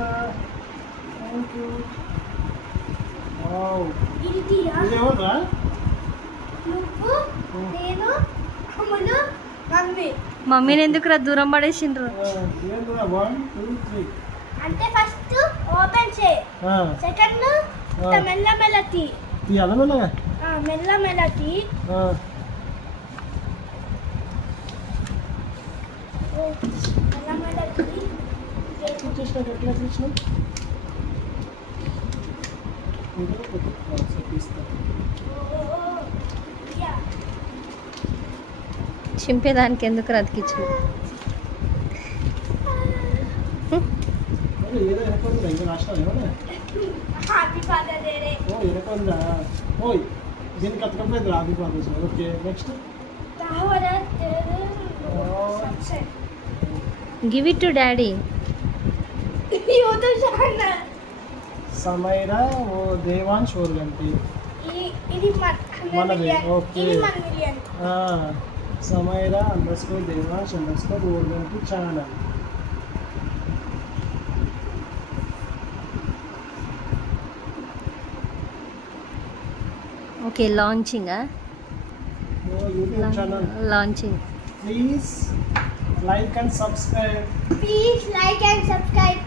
Thank you. Wow, ఇది ఎవర్రా? నువ్వు, నేను, అమ్ములు, మమ్మీ. మమ్మీని ఎందుకురా దూరం పడేసిండ్రు? ఏంట్రా 1 2 3? అంటే ఫస్ట్ ఓపెన్ చేయి, సెకండ్ మెల్ల మెల్ల తీ. తీయాలా మెల్లగా? మెల్ల మెల్ల తీ. మెల్ల మెల్ల తీ. చేసినాక ఎట్లా తీసినావు? చింపేదానికి ఎందుకు రతికిచ్చు? ఏదో వెనకొందా ఇంకా రాష్ట్రాలు ఏమన్నా? హ్యాపీ ఫాదర్ డే రే. ఓ వెనకొందా? ఓయ్ దీనికి అతకపోయింది happy fathers. Okay next. Give it to daddy. Samaira ఓ దేవాంశ్ ఓర్గంటి. ఇది మనది. ఓకే. ఇది మన million. Samaira _ Devansh _ Organti channel. Okay launching. YouTube channel. Launching. Please like and subscribe. Please like and subscribe.